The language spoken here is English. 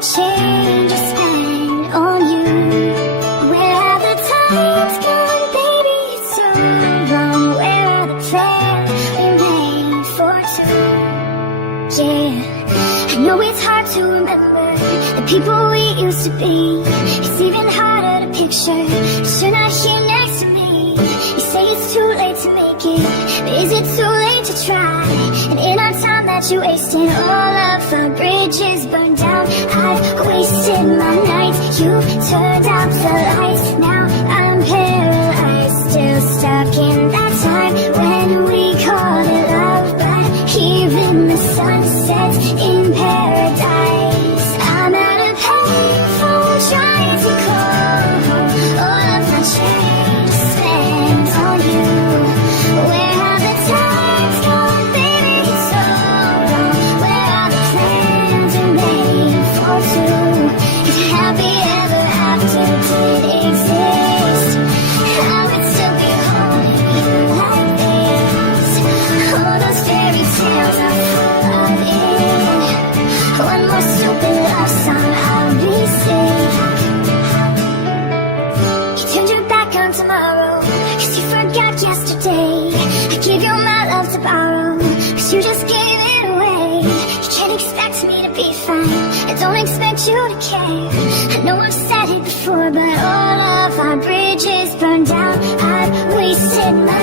my change I spent on you? Where have the times gone, baby? It's so long. Where are the plans we made for two? Yeah, I know it's hard to remember the people we used to be. It's even harder to picture that you're not here next to me. You say it's too late to make it, but is it too late to try? And in our time that you wasted, all of our bridges burned down. I've wasted my nights, you turned out the lights. Now I'm paralyzed, still stuck in that time when we called it love. But here in the sunsets in paradise, I'm at a payphone trying to call home. All of my change spent on you. Where have the times gone, baby? It's so long. Where are the plans we made for two? If happy ever after did exist, I would still be holding you like this. All those fairy tales are full of it. One more stupid love song, I'll be sick. You turned your back on tomorrow, 'cause you forgot yesterday. I gave you my love to borrow, 'cause you just gave it away. You can't expect me to be fine, I don't expect you to care. I know I've said it before, but all of our bridges burned down. I've wasted my